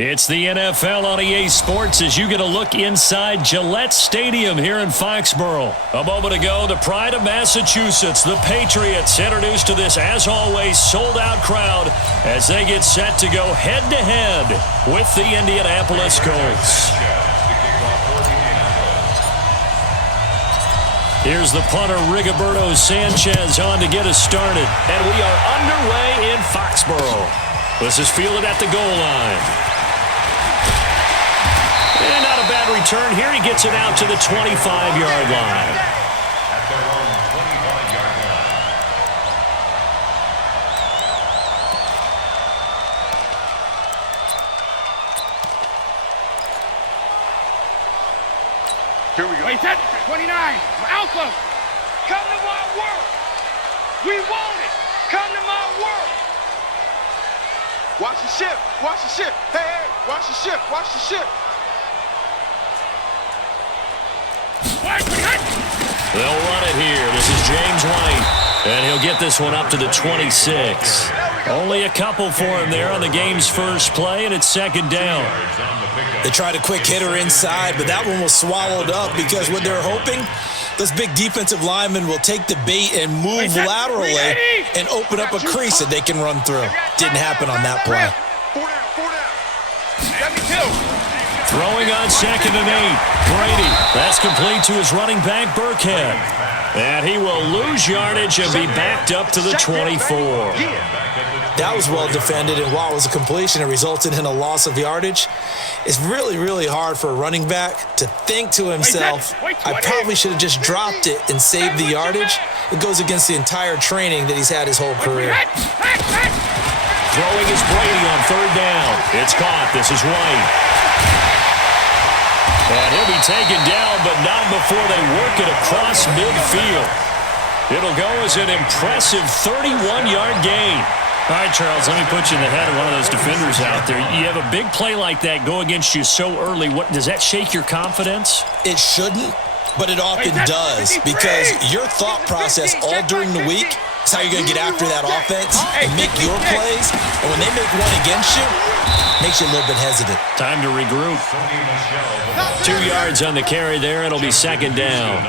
It's the NFL on EA Sports as you get a look inside Gillette Stadium here in Foxborough. A moment ago, the pride of Massachusetts, the Patriots, introduced to this, as always, sold-out crowd as they get set to go head-to-head with the Indianapolis Colts. Here's the punter, Rigoberto Sanchez, on to get us started. And we are underway in Foxborough. This is fielded at the goal line. And not a bad return here. He gets it out to the 25-yard line. At their own 25-yard line. Here we go. Wait, set. 29. Alpha. Come to my work. We want it. Come to my work. Watch the shift. Watch the shift. Hey, hey. Watch the shift. Watch the shift. They'll run it here. This is James White, and he'll get this one up to the 26. Only a couple for him there on the game's first play, and it's second down. They tried a quick hitter inside, but that one was swallowed up because what they're hoping, those big defensive linemen will take the bait and move laterally and open up a crease that they can run through. Didn't happen on that play. 72. Throwing on 2nd and 8. Brady. That's complete to his running back, Burkhead. And he will lose yardage and be backed up to the 24. That was well defended, and while it was a completion, it resulted in a loss of yardage. It's really, really hard for a running back to think to himself, I probably should have just dropped it and saved the yardage. It goes against the entire training that he's had his whole career. Throwing is Brady on 3rd down. It's caught. This is White. And he'll be taken down, but not before they work it across midfield. It'll go as an impressive 31-yard gain. All right, Charles, let me put you in the head of one of those defenders out there. You have a big play like that go against you so early. What does that shake your confidence? It shouldn't, but it often does, because your thought process all during the week is how you're going to get after that offense and make your plays. And when they make one against you, it makes you a little bit hesitant. Time to regroup. 2 yards on the carry there. It'll be second down.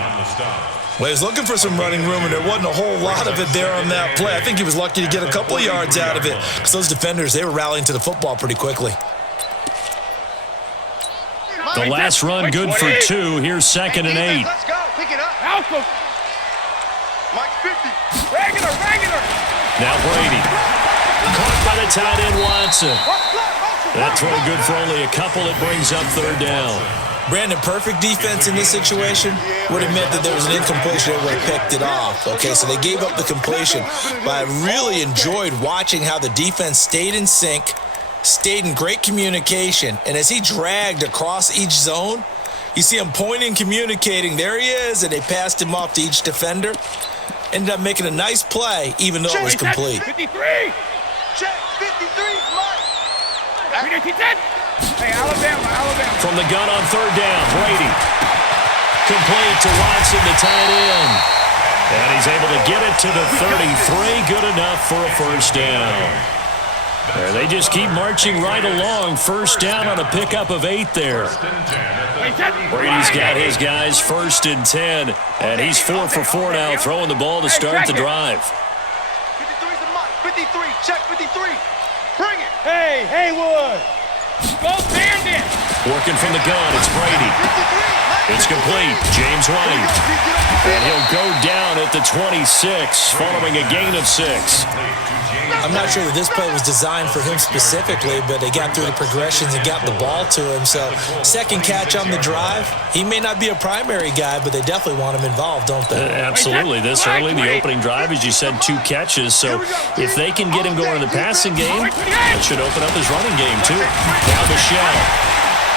Well, he was looking for some running room, and there wasn't a whole lot of it there on that play. I think he was lucky to get a couple of yards out of it, because those defenders, they were rallying to the football pretty quickly. The last run good for 2. Here's 2nd and 8. Let's go. Pick it up. Alpha. Mike 50. Regular. Now Brady. Caught by the tight end Watson. That throw good for only a couple. It brings up 3rd down. Brandon, perfect defense in this situation would have meant that there was an incompletion. They would have picked it off. Okay, so they gave up the completion. But I really enjoyed watching how the defense stayed in sync, stayed in great communication. And as he dragged across each zone, you see him pointing, communicating. There he is, and they passed him off to each defender. Ended up making a nice play, even though it was complete. 53. Check 53. Hey, Alabama. From the gun on 3rd down, Brady. Complete to Watson, the tight end. And he's able to get it to the 33. Good enough for a first down. And they just keep marching right along. First down on a pickup of 8 there. Brady's got his guys 1st and 10. And he's 4 for 4 now, throwing the ball to start the drive. 53's the mark. 53. Check 53. Bring it. Hey, Haywood. Go Bandit. Working from the gun, it's Brady. It's complete. James White. And he'll go down at the 26 following a gain of 6. I'm not sure that this play was designed for him specifically, but they got through the progressions and got the ball to him. So, second catch on the drive. He may not be a primary guy, but they definitely want him involved, don't they? Absolutely. This early, the opening drive, as you said, 2 catches. So, if they can get him going in the passing game, that should open up his running game, too. Now Michelle.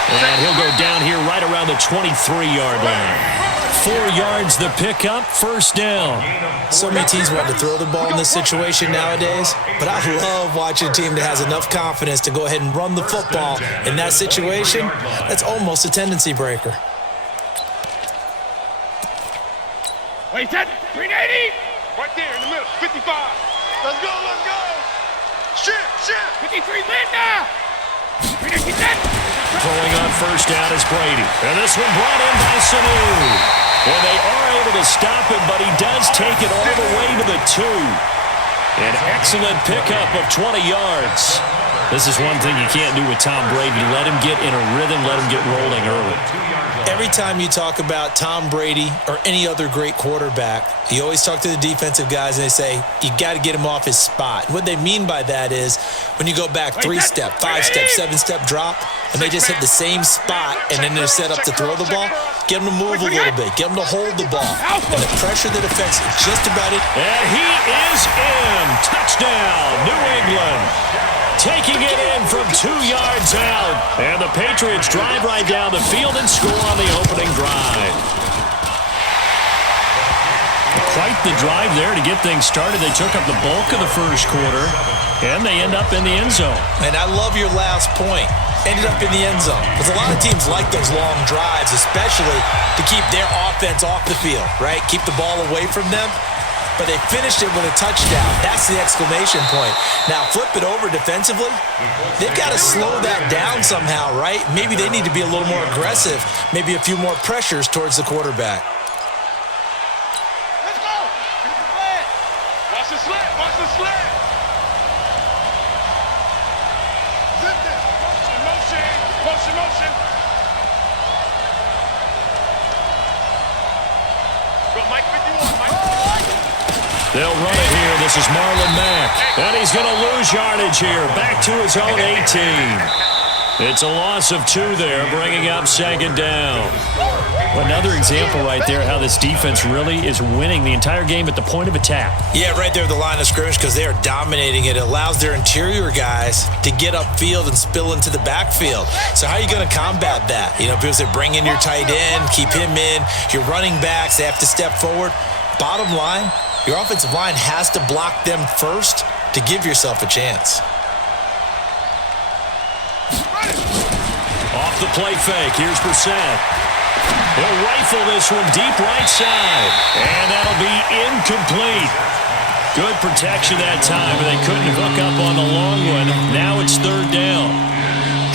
And he'll go down here right around the 23-yard line. 4 yards the pickup, first down. So many teams want to throw the ball in this situation nowadays, but I love watching a team that has enough confidence to go ahead and run the football in that situation. That's almost a tendency breaker. Wait, set. 380. Right there in the middle. 55. Let's go. Shift. 53 Linda. Throwing on first down is Brady. And this one brought in by Sanu. And they are able to stop him, but he does take it all the way to the 2. An excellent pickup of 20 yards. This is one thing you can't do with Tom Brady. Let him get in a rhythm, let him get rolling early. Every time you talk about Tom Brady or any other great quarterback, you always talk to the defensive guys and they say, you got to get him off his spot. What they mean by that is when you go back 3-step, 5-step, 7-step drop, and they just hit the same spot and then they're set up to throw the ball, get them to move a little bit, get them to hold the ball. And the pressure that affects just about it. And he is in. Touchdown, New England. Taking it in from 2 yards out. And the Patriots drive right down the field and score on the opening drive. Quite the drive there to get things started. They took up the bulk of the first quarter, and they end up in the end zone. And I love your last point. Ended up in the end zone. Because a lot of teams like those long drives, especially to keep their offense off the field, right? Keep the ball away from them. But they finished it with a touchdown. That's the exclamation point. Now, flip it over defensively. They've got to slow that down somehow, right? Maybe they need to be a little more aggressive. Maybe a few more pressures towards the quarterback. Let's go. Watch the slant. Watch the slant. Zip this. Motion, motion. Motion, motion. Go, Mike 51. Mike 51. They'll run it here. This is Marlon Mack. And he's going to lose yardage here. Back to his own 18. It's a loss of 2 there, bringing up second down. Another example right there how this defense really is winning the entire game at the point of attack. Yeah, right there at the line of scrimmage because they are dominating it. It allows their interior guys to get upfield and spill into the backfield. So how are you going to combat that? You know, because they bring in your tight end, keep him in. Your running backs, they have to step forward. Bottom line, your offensive line has to block them first to give yourself a chance. Off the play fake, here's Brissett. He'll rifle this one deep right side. And that'll be incomplete. Good protection that time, but they couldn't hook up on the long one. Now it's third down.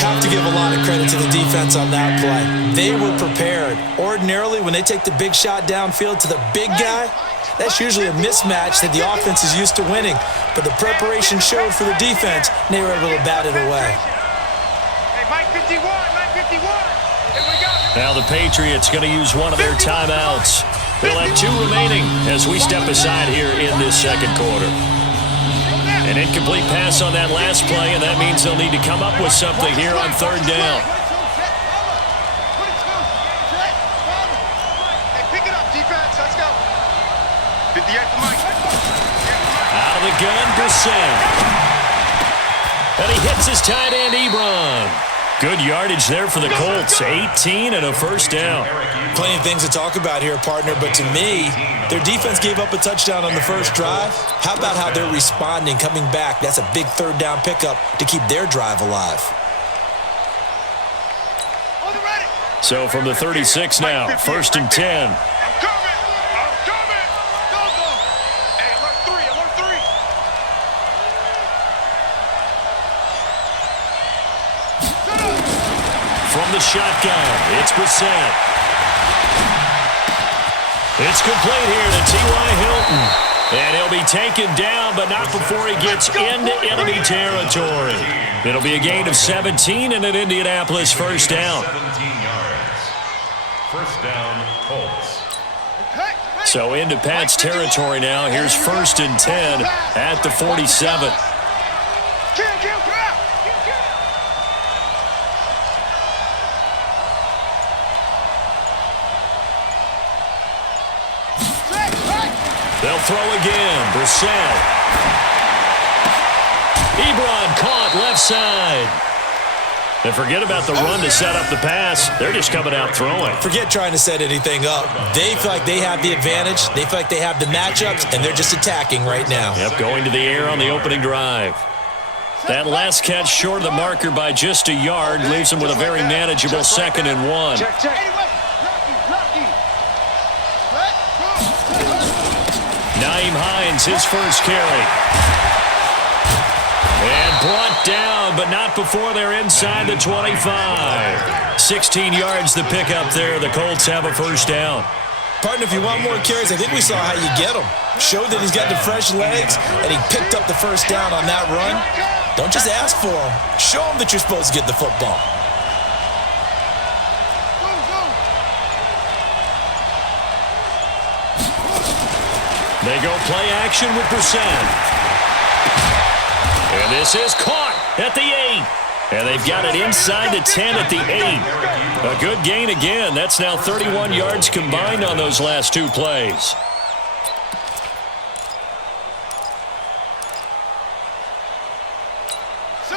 Have to give a lot of credit to the defense on that play. They were prepared. Ordinarily, when they take the big shot downfield to the big guy, that's usually a mismatch that the offense is used to winning. But the preparation showed for the defense, and they were able to bat it away. Hey, Mike 51, Mike 51. Here we go. Now the Patriots going to use one of their timeouts. They'll have 2 remaining as we step aside here in this second quarter. An incomplete pass on that last play, and that means they'll need to come up with something here on third down. Hey, pick it up, defense. Let's go. 58 for Mike. Out of the gun, Brissett. And he hits his tight end, Ebron. Good yardage there for the Colts. 18 and a first down. Plenty of things to talk about here, partner, but to me, their defense gave up a touchdown on the first drive. How about how they're responding, coming back? That's a big third down pickup to keep their drive alive. So from the 36 now, first and 10. I'm coming. I'm coming. Go, go. Hey, alert 3, alert 3. From the shotgun, it's Brissett. It's complete here to T.Y. Hilton. And he'll be taken down, but not before he gets into enemy territory. It'll be a gain of 17 and an Indianapolis first down. 17 yards. First down, Colts. So into Pat's territory now. Here's first and 10 at the 47. They'll throw again. Brissett. Ebron caught left side. And forget about the run to set up the pass. They're just coming out throwing. Forget trying to set anything up. They feel like they have the advantage. They feel like they have the matchups, and they're just attacking right now. Yep, going to the air on the opening drive. That last catch short of the marker by just a yard leaves them with a very manageable 2nd and 1. Naeem Hines, his first carry. And brought down, but not before they're inside the 25. 16 yards to pick up there. The Colts have a first down. Partner, if you want more carries, I think we saw how you get him. Showed that he's got the fresh legs, and he picked up the first down on that run. Don't just ask for him. Show him that you're supposed to get the football. They go play action with Brissett. And this is caught at the 8. And they've got it inside the 10 at the 8. A good gain again. That's now 31 yards combined on those last two plays.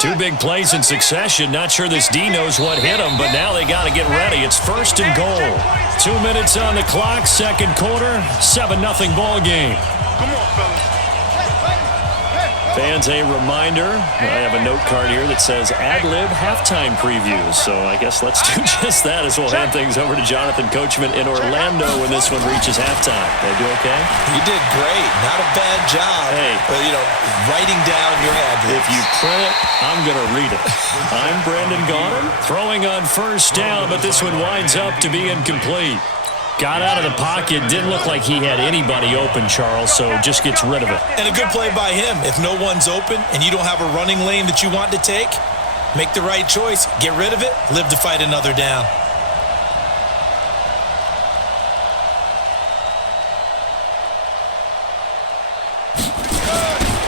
Two big plays in succession. Not sure this D knows what hit him, but now they got to get ready. It's first and goal. 2 minutes on the clock, second quarter, 7-0 ball game. Come on, fellas. Fans, a reminder, I have a note card here that says ad-lib halftime previews. So I guess let's do just that as we'll hand things over to Jonathan Coachman in Orlando when this one reaches halftime. They do okay? You did great. Not a bad job. Hey. But, writing down your ad-libs. If you print it, I'm going to read it. I'm Brandon Gaudin, throwing on first down, but this one winds up to be incomplete. Got out of the pocket, didn't look like he had anybody open, Charles, so just gets rid of it. And a good play by him. If no one's open and you don't have a running lane that you want to take, make the right choice, get rid of it, live to fight another down.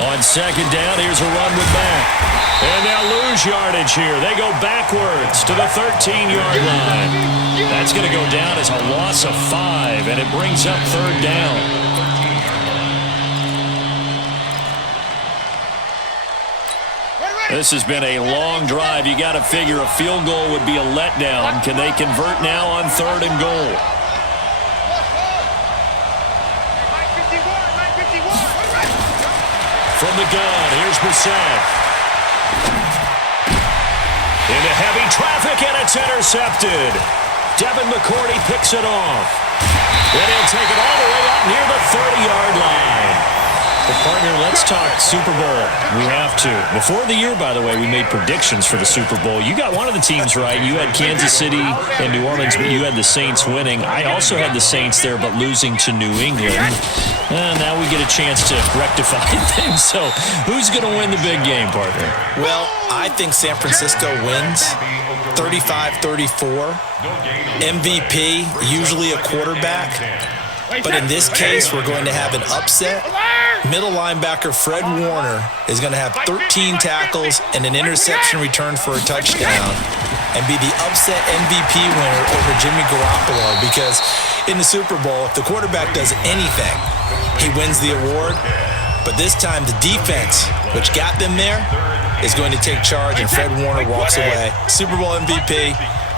On second down, here's a run with Mack. And they'll lose yardage here. They go backwards to the 13-yard line. That's going to go down as a loss of 5, and it brings up third down. This has been a long drive. You got to figure a field goal would be a letdown. Can they convert now on third and goal? From the gun, here's Brissett. Into heavy traffic, and it's intercepted. Devin McCourty picks it off. And he'll take it all the way up near the 30-yard line. Well, partner, let's talk Super Bowl. We have to. Before the year, by the way, we made predictions for the Super Bowl. You got one of the teams right. You had Kansas City and New Orleans, but you had the Saints winning. I also had the Saints there, but losing to New England. And now we get a chance to rectify things. So who's going to win the big game, partner? Well, I think San Francisco wins 35-34. MVP, usually a quarterback. But in this case, we're going to have an upset. Middle linebacker Fred Warner is going to have 13 tackles and an interception return for a touchdown and be the upset MVP winner over Jimmy Garoppolo, because in the Super Bowl, if the quarterback does anything, he wins the award. But this time, the defense, which got them there, is going to take charge, and Fred Warner walks away. Super Bowl MVP.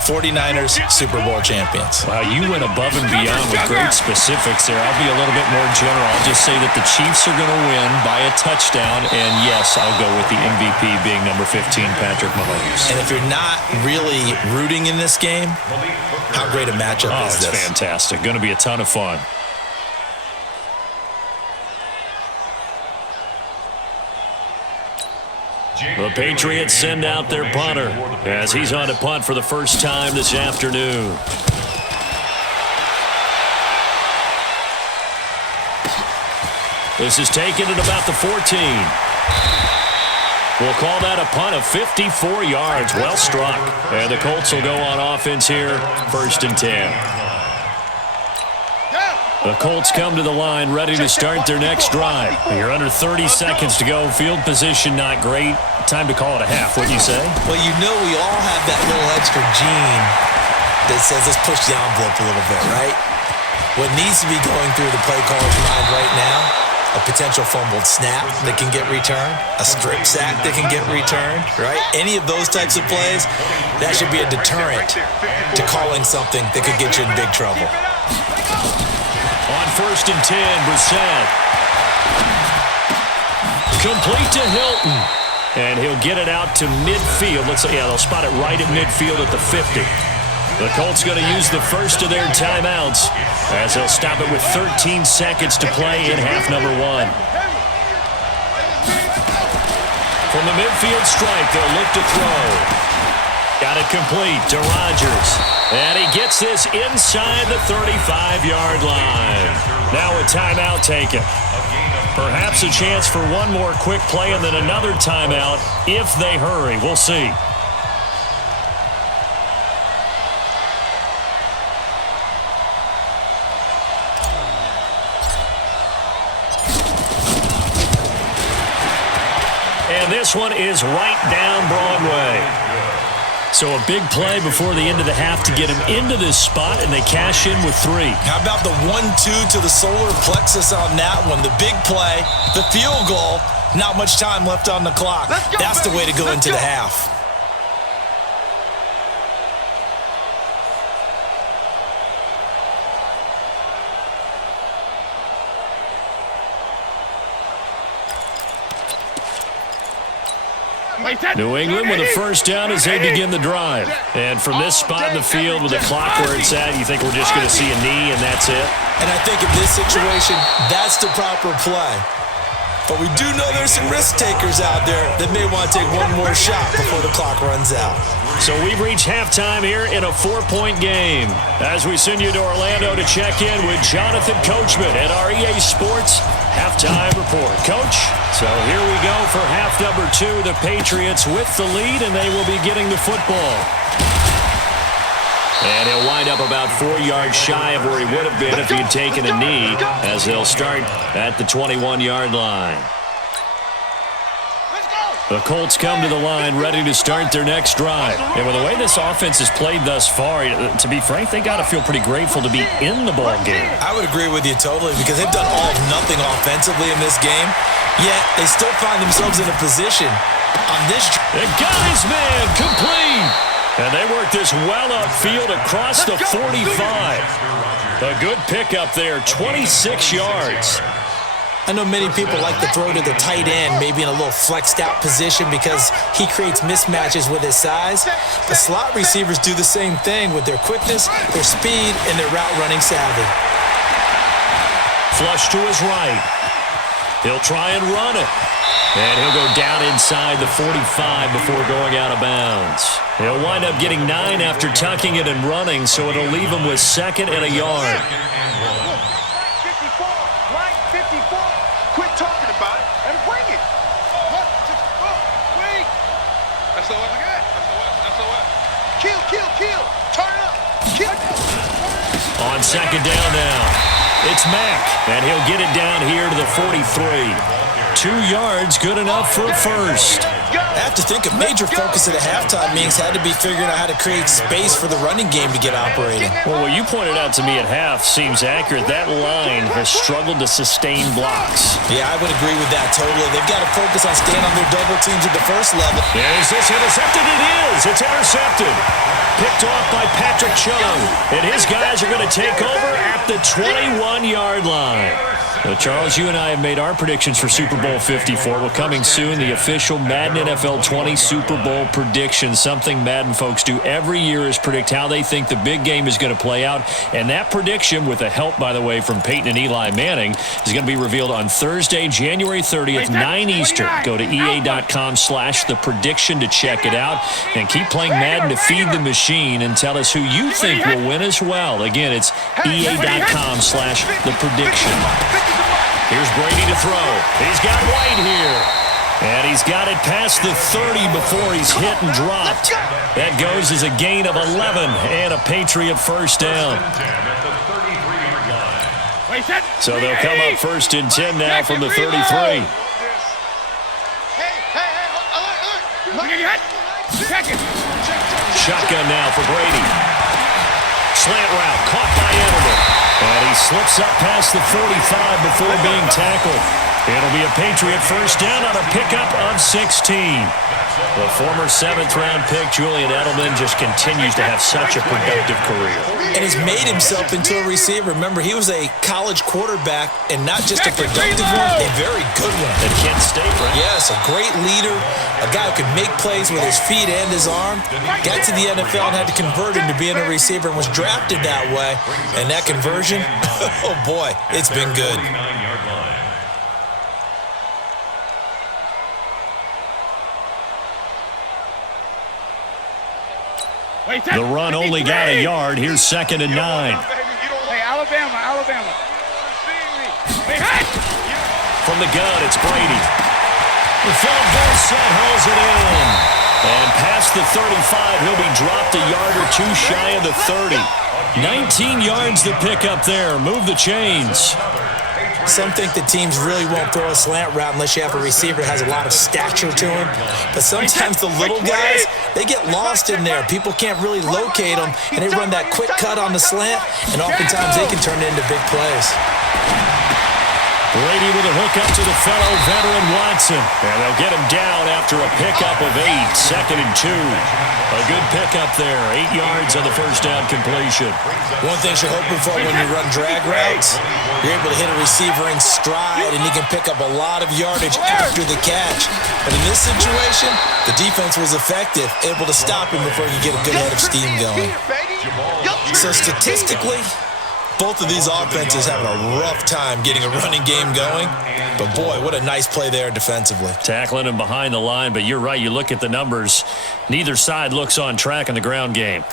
49ers Super Bowl champions. Wow, you went above and beyond with great specifics there. I'll be a little bit more general. I'll just say that the Chiefs are going to win by a touchdown, and yes, I'll go with the MVP being number 15, Patrick Mahomes. And if you're not really rooting in this game, how great a matchup is this? It's fantastic. Going to be a ton of fun. The Patriots send out their punter as he's on to punt for the first time this afternoon. This is taken at about the 14. We'll call that a punt of 54 yards. Well struck. And the Colts will go on offense here, 1st and 10. The Colts come to the line ready to start their next drive. You're under 30 seconds to go. Field position not great. Time to call it a half, wouldn't you say? Well, we all have that little extra gene that says let's push the envelope a little bit, right? What needs to be going through the play caller's mind right now, a potential fumbled snap that can get returned, a strip sack that can get returned, right? Any of those types of plays, that should be a deterrent to calling something that could get you in big trouble. On 1st and 10, Brissett. Complete to Hilton. And he'll get it out to midfield. Looks like, they'll spot it right at midfield at the 50. The Colts going to use the first of their timeouts as they'll stop it with 13 seconds to play in half number 1. From the midfield stripe, they'll look to throw. Got it complete to Rodgers. And he gets this inside the 35-yard line. Now a timeout taken. Perhaps a chance for one more quick play and then another timeout if they hurry. We'll see. And this one is right down Broadway. So a big play before the end of the half to get him into this spot, and they cash in with 3. How about the 1-2 to the solar plexus on that one? The big play, the field goal, not much time left on the clock. That's the way to go into the half. New England with a first down as they begin the drive. And from this spot in the field with the clock where it's at, you think we're just going to see a knee and that's it? And I think in this situation, that's the proper play. But we do know there's some risk takers out there that may want to take one more shot before the clock runs out. So we've reached halftime here in a 4-point game. As we send you to Orlando to check in with Jonathan Coachman at our EA Sports Halftime Report. Coach, so here we go for half number 2. The Patriots with the lead, and they will be getting the football. And he'll wind up about 4 yards shy of where he would have been if he had taken a knee, as they'll start at the 21-yard line. The Colts come to the line ready to start their next drive. And with the way this offense has played thus far, to be frank, they got to feel pretty grateful to be in the ball game. I would agree with you totally because they've done all of nothing offensively in this game, yet they still find themselves in a position on this. They got his man complete. And they work this well upfield across the 45. A good pickup there, 26 yards. I know many people like to throw to the tight end, maybe in a little flexed out position because he creates mismatches with his size. The slot receivers do the same thing with their quickness, their speed, and their route running savvy. Flush to his right. He'll try and run it. And he'll go down inside the 45 before going out of bounds. He'll wind up getting 9 after tucking it and running, so it'll leave him with 2nd and a yard. Quit talking about it and bring it. Wait. That's all I got. That's all. Kill. Turn up. Kill. On 2nd down now, it's Mack, and he'll get it down here to the 43. 2 yards, good enough for a first. I have to think a major focus of the halftime meetings had to be figuring out how to create space for the running game to get operating. Well, what you pointed out to me at half seems accurate. That line has struggled to sustain blocks. Yeah, I would agree with that totally. They've got to focus on staying on their double teams at the first level. Is this intercepted? It is. It's intercepted. Picked off by Patrick Chung. And his guys are going to take over at the 21-yard line. Charles, you and I have made our predictions for Super Bowl 54. Well, coming soon, the official Madden NFL 20 Super Bowl prediction. Something Madden folks do every year is predict how they think the big game is going to play out. And that prediction, with the help, by the way, from Peyton and Eli Manning, is going to be revealed on Thursday, January 30th, 9 Eastern. Go to EA.com/theprediction to check it out. And keep playing Madden to feed the machine and tell us who you think will win as well. Again, it's EA.com/theprediction. Here's Brady to throw. He's got White here. And he's got it past the 30 before he's hit and dropped. That goes as a gain of 11 and a Patriot first down. So they'll come up 1st and 10 now from the 33. Shotgun now for Brady. Slant route caught by Edelman. And he slips up past the 45 before being tackled. It'll be a Patriot first down on a pickup of 16. The former 7th-round pick, Julian Edelman, just continues to have such a productive career. And has made himself into a receiver. Remember, he was a college quarterback, and not just a productive one, a very good one. At Kent State, right? Yes, a great leader, a guy who could make plays with his feet and his arm. Got to the NFL and had to convert into being a receiver and was drafted that way. And that conversion, oh boy, it's been good. The run only got a yard. Here's 2nd and 9. Hey, Alabama. Hey, From the gun, it's Brady. The film goal set, hauls it in. And past the 35, he'll be dropped a yard or two shy of the 30. 19 yards to pick up there. Move the chains. Some think the teams really won't throw a slant route unless you have a receiver that has a lot of stature to him. But sometimes the little guys, they get lost in there. People can't really locate them, and they run that quick cut on the slant, and oftentimes they can turn it into big plays. Brady with a hook up to the fellow veteran Watson. And they'll get him down after a pickup of 8. 2nd and 2. A good pickup there. 8 yards on the first down completion. One thing you're hoping for when you run drag routes, you're able to hit a receiver in stride, and he can pick up a lot of yardage after the catch. But in this situation, the defense was effective, able to stop him before he could get a good head of steam going. So statistically, both of these offenses having a rough time getting a running game going. But, boy, what a nice play there defensively. Tackling him behind the line, but you're right. You look at the numbers. Neither side looks on track in the ground game.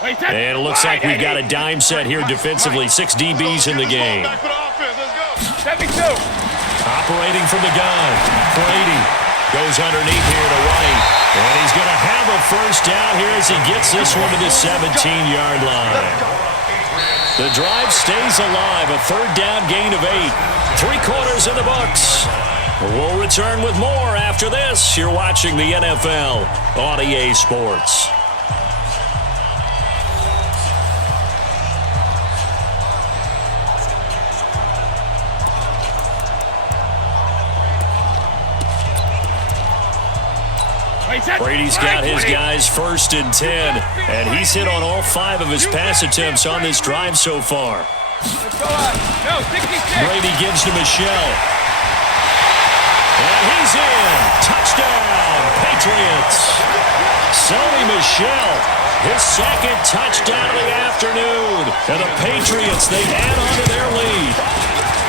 And it looks like we've got a dime set here defensively. 6 DBs in the game. 72. Operating from the gun. Brady goes underneath here to White. And he's going to have a first down here as he gets this one to the 17-yard line. The drive stays alive. A 3rd down gain of 8. 3 quarters in the books. We'll return with more after this. You're watching the NFL on EA Sports. Brady's got his guys 1st and 10, and he's hit on all 5 of his pass attempts on this drive so far. Brady gives to Michel. And he's in. Touchdown, Patriots. Sony Michel, his 2nd touchdown of the afternoon. And the Patriots, they add on to their lead.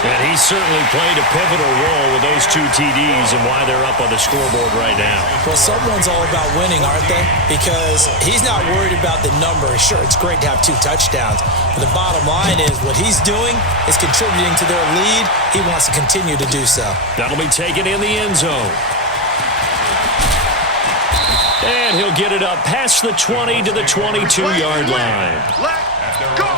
And he certainly played a pivotal role with those 2 TDs and why they're up on the scoreboard right now. Well, someone's all about winning, aren't they? Because he's not worried about the number. Sure, it's great to have 2 touchdowns. But the bottom line is what he's doing is contributing to their lead. He wants to continue to do so. That'll be taken in the end zone. And he'll get it up past the 20 to the 22-yard line. Let's go.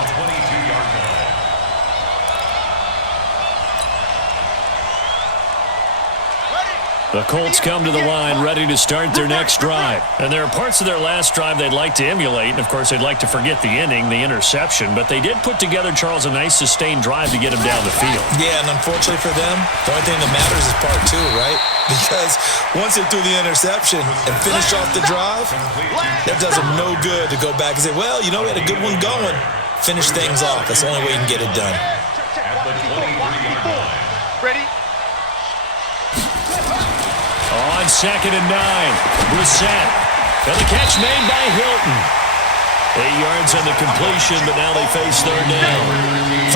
The Colts come to the line ready to start their next drive. And there are parts of their last drive they'd like to emulate. And, of course, they'd like to forget the inning, the interception. But they did put together, Charles, a nice sustained drive to get him down the field. Yeah, and unfortunately for them, the only thing that matters is part 2, right? Because once they threw the interception and finished off the drive, that does them no good to go back and say, well, you know, we had a good one going. Finish things off. That's the only way you can get it done. Ready? On 2nd and 9, Brissett. And the catch made by Hilton. 8 yards on the completion, but now they face 3rd down.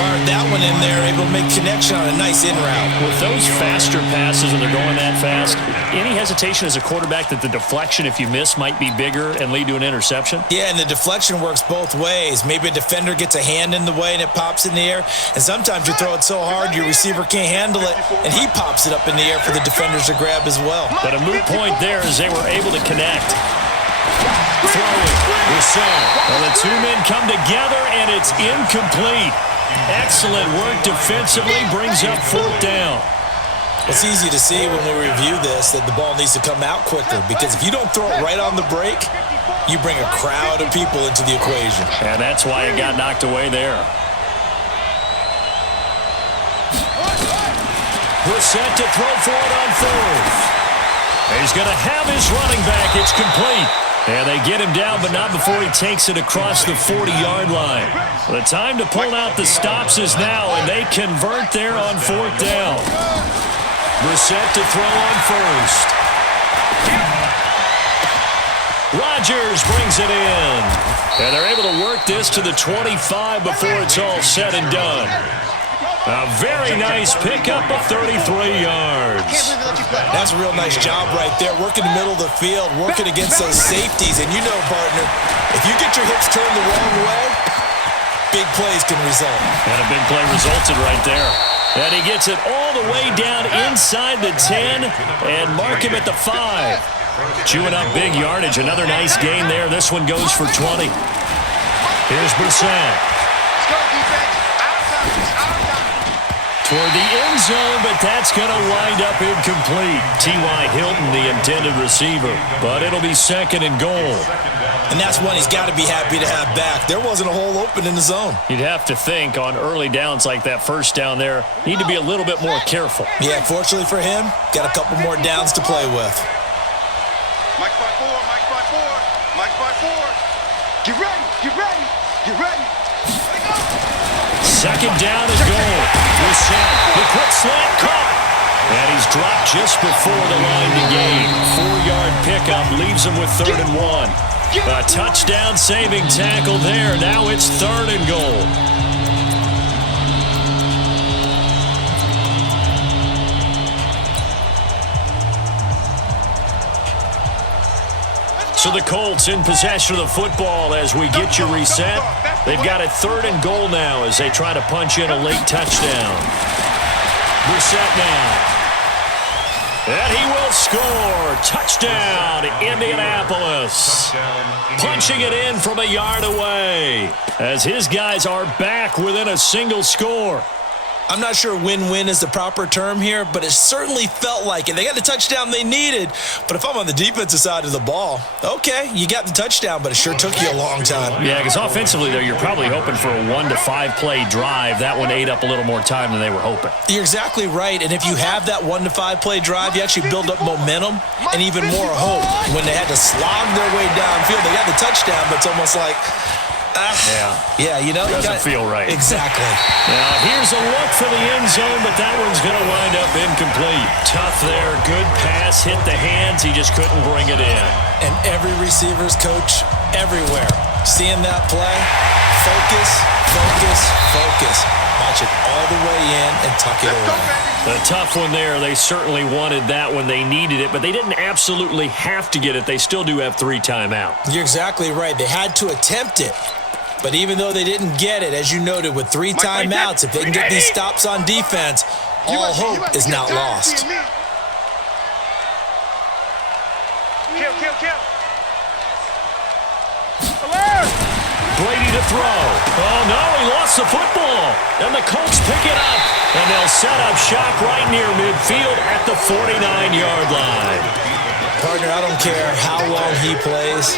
Fired that one in there, able to make connection on a nice in route. With those faster passes when they're going that fast, any hesitation as a quarterback that the deflection, if you miss, might be bigger and lead to an interception? Yeah, and the deflection works both ways. Maybe a defender gets a hand in the way and it pops in the air. And sometimes you throw it so hard your receiver can't handle it, and he pops it up in the air for the defenders to grab as well. But a moot point there as they were able to connect. Throwing, Brissett. Well, the 2 men come together, and it's incomplete. Excellent work defensively, brings up 4th down. It's easy to see when we review this that the ball needs to come out quicker, because if you don't throw it right on the break, you bring a crowd of people into the equation. And that's why it got knocked away there. Brissett to throw for it on 4th. He's going to have his running back. It's complete. And they get him down, but not before he takes it across the 40-yard line. The time to pull out the stops is now, and they convert there on 4th down. Brissett to throw on 1st. Rodgers brings it in. And they're able to work this to the 25 before it's all said and done. A very nice pickup of 33 yards. That's a real nice job right there, working the middle of the field, working against those safeties. And you know, partner, if you get your hips turned the wrong way, big plays can result. And a big play resulted right there. And he gets it all the way down inside the 10 and mark him at the 5. Chewing up big yardage. Another nice gain there. This one goes for 20. Here's Brissett. Toward the end zone, but that's going to wind up incomplete. T.Y. Hilton, the intended receiver. But it'll be 2nd and goal. And that's one he's got to be happy to have back. There wasn't a hole open in the zone. You'd have to think on early downs like that first down there, need to be a little bit more careful. Yeah, fortunately for him, got a couple more downs to play with. Mike by 4, Mike by 4, Mike by 4. Get ready, get ready, get ready. Second down and goal. Brissett, the quick slant caught. And he's dropped just before the line to gain. 4-yard pickup leaves him with 3rd and 1. A touchdown saving tackle there. Now it's 3rd and goal. So the Colts in possession of the football as we get you reset. They've got it 3rd and goal now as they try to punch in a late touchdown. Brissett now. And he will score. Touchdown, Indianapolis. Punching it in from a yard away as his guys are back within a single score. I'm not sure win-win is the proper term here, but it certainly felt like it. They got the touchdown they needed, but if I'm on the defensive side of the ball, okay, you got the touchdown, but it sure took you a long time. Yeah, because offensively, though, you're probably hoping for a 1 to 5 play drive. That one ate up a little more time than they were hoping. You're exactly right, and if you have that 1 to 5 play drive, you actually build up momentum and even more hope. When they had to slog their way downfield, they got the touchdown, but it's almost like, yeah, you know, doesn't feel right. Exactly. Now here's a look for the end zone, but that one's going to wind up incomplete. Tough there, good pass, hit the hands. He just couldn't bring it in. And every receiver's coach everywhere, seeing that play, focus, focus, focus. Watch it all the way in and tuck it away. A tough one there. They certainly wanted that when they needed it, but they didn't absolutely have to get it. They still do have 3 timeouts. You're exactly right. They had to attempt it. But even though they didn't get it, as you noted, with 3 timeouts, if they can get these stops on defense, all hope is not lost. Kill, kill, kill. Brady to throw. Oh, no, he lost the football. And the Colts pick it up. And they'll set up shop right near midfield at the 49-yard line. Partner, I don't care how long he plays.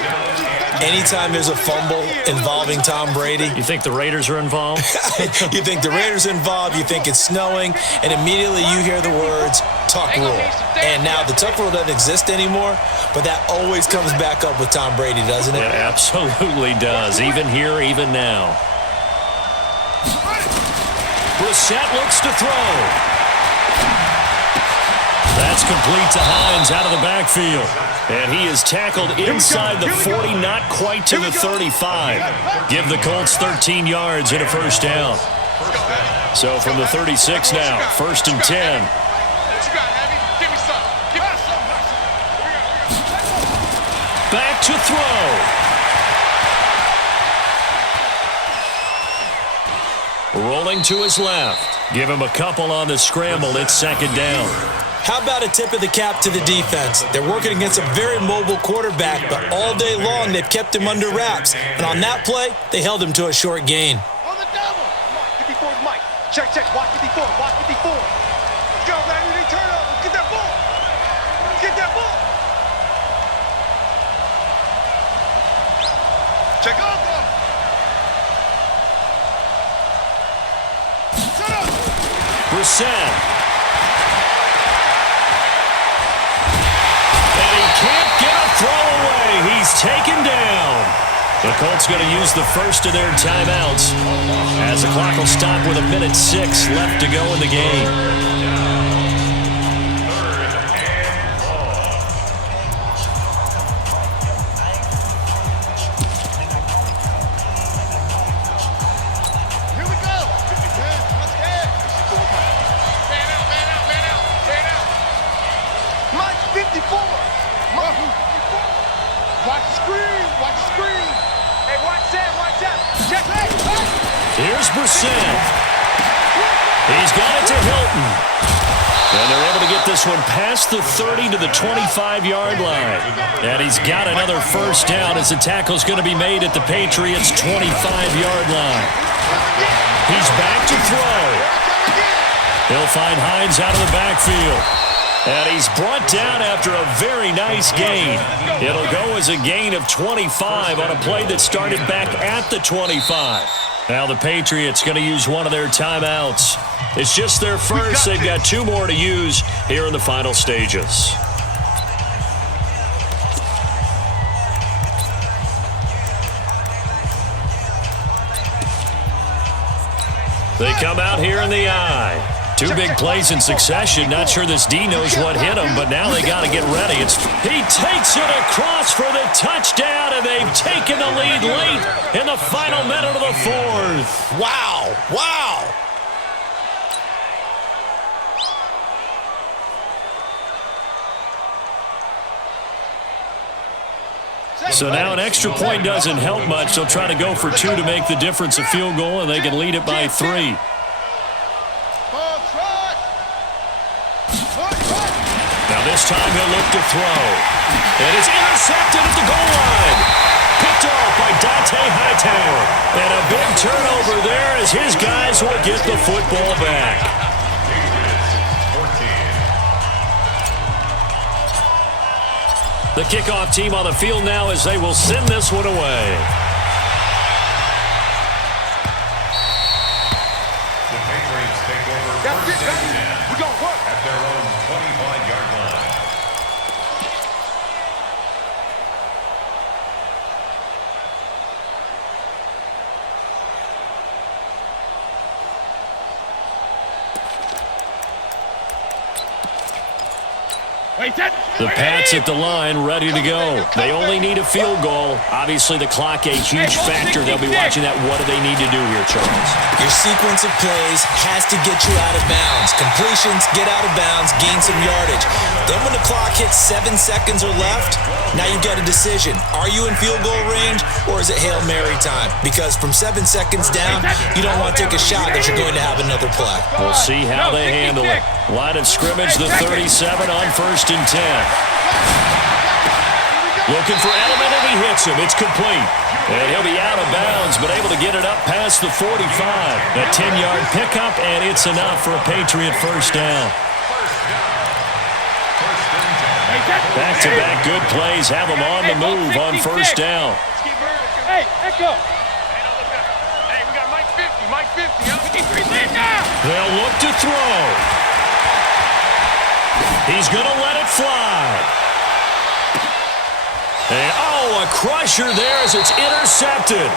Anytime there's a fumble involving Tom Brady. You think the Raiders are involved? You think the Raiders are involved, you think it's snowing, and immediately you hear the words, tuck rule. And now the tuck rule doesn't exist anymore, but that always comes back up with Tom Brady, doesn't it? It absolutely does, even here, even now. Brissett looks to throw. That's complete to Hines out of the backfield. And he is tackled inside the 40, not quite to the 35. Give the Colts 13 yards and a first down. So from the 36 now, 1st and 10. Back to throw. Rolling to his left. Give him a couple on the scramble. It's 2nd down. How about a tip of the cap to the defense? They're working against a very mobile quarterback, but all day long they've kept him under wraps. And on that play, they held him to a short gain. On the double. Mike, 54 is Mike. Check, check. Watch 54. Watch 54. Let's go, baby. Turn up. Let's get that ball. Let's get that ball. Check off. Shut up. Brissett. Can't get a throw away. He's taken down. The Colts going to use the first of their timeouts as the clock will stop with 1:06 left to go in the game. Here we go. Let's get it. watch the screen. Hey, watch that, watch that. Check that. Here's Brissett. He's got it to Hilton. And they're able to get this one past the 30 to the 25-yard line. And he's got another first down as the tackle's going to be made at the Patriots' 25-yard line. He's back to throw. He'll find Hines out of the backfield. And he's brought down after a very nice gain. It'll go as a gain of 25 on a play that started back at the 25. Now the Patriots going to use one of their timeouts. It's just their first. They've got 2 more to use here in the final stages. They come out here in the eye. 2 big plays in succession. Not sure this D knows what hit him, but now they got to get ready. He takes it across for the touchdown, and they've taken the lead late in the final minute of the 4th. Wow. Wow. So now an extra point doesn't help much. They'll try to go for 2 to make the difference a field goal, and they can lead it by 3. Now this time he'll look to throw. It is intercepted at the goal line. Picked off by Dante Hightower. And a big turnover there as his guys will get the football back. The kickoff team on the field now as they will send this one away. The Patriots take over first and 10. We're going to work. At their own 25-yard line. The Pats at the line, ready to go. They only need a field goal. Obviously, the clock a huge factor. They'll be watching that. What do they need to do here, Charles? Your sequence of plays has to get you out of bounds. Completions, get out of bounds, gain some yardage. Then when the clock hits 7 seconds or left, now you've got a decision. Are you in field goal range, or is it Hail Mary time? Because from 7 seconds down, you don't want to take a shot that you're going to have another play. We'll see how they handle it. Line of scrimmage, the 37 on 1st and 10. Looking for Edelman, and he hits him. It's complete. And he'll be out of bounds, but able to get it up past the 45. A 10-yard pickup, and it's enough for a Patriot first down. Back-to-back good plays have them on the move on first down. Hey, Echo. Hey, we got Mike 50. Mike 50. They'll look to throw. He's going to let it fly. And, a crusher there as it's intercepted.